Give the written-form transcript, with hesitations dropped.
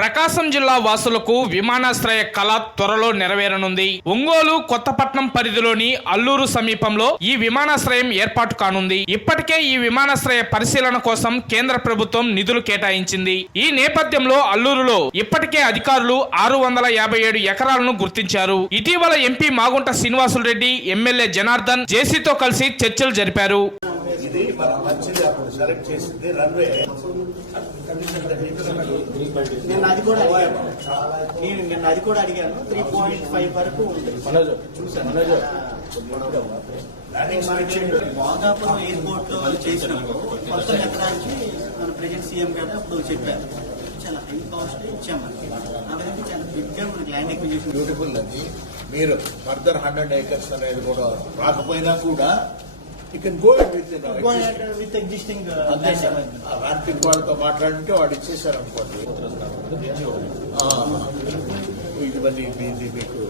ప్రకాశం జిల్లా వాసులకు విమానాశ్రయ కళ త్వరలో నెరవేరనుంది. ఒంగోలు కొత్తపట్నం పరిధిలోని అల్లూరు సమీపంలో ఈ విమానాశ్రయం ఏర్పాటు కానుంది. ఇప్పటికే ఈ విమానాశ్రయ పరిశీలన కోసం కేంద్ర ప్రభుత్వం నిధులు కేటాయించింది. ఈ నేపథ్యంలో అల్లూరులో ఇప్పటికే అధికారులు 657 ఎకరాలను గుర్తించారు. ఇటీవల ఎంపీ మాగుంట శ్రీనివాసులు రెడ్డి, ఎమ్మెల్యే జనార్దన్ జేసీతో కలిసి చర్చలు జరిపారు. ఇది మన మంచిది అప్పుడు సెలెక్ట్ చేసింది రన్వే. నేను అది కూడా అడిగాను 3.5 వరకు చూసాను. భోగాపురం ఎయిర్పోర్ట్ లో చేసినప్పుడు మొత్తం ఎకరానికి మన ప్రెసిడెంట్ సీఎం గారు అప్పుడు చెప్పారు చాలా హై కాస్ట్ ఇచ్చామని. అలాగే చాలా బిగ్ గా మనకి ల్యాండ్ ఎక్విజిషన్ బ్యూటిఫుల్ అది. మీరు ఫర్దర్ 100 acres అనేది కూడా రాకపోయినా కూడా you can go with existing Arctic వాళ్ళతో మాట్లాడుంటే వాడు ఇచ్చేసారు అనుకోండి. ఇది మళ్ళీ మీకు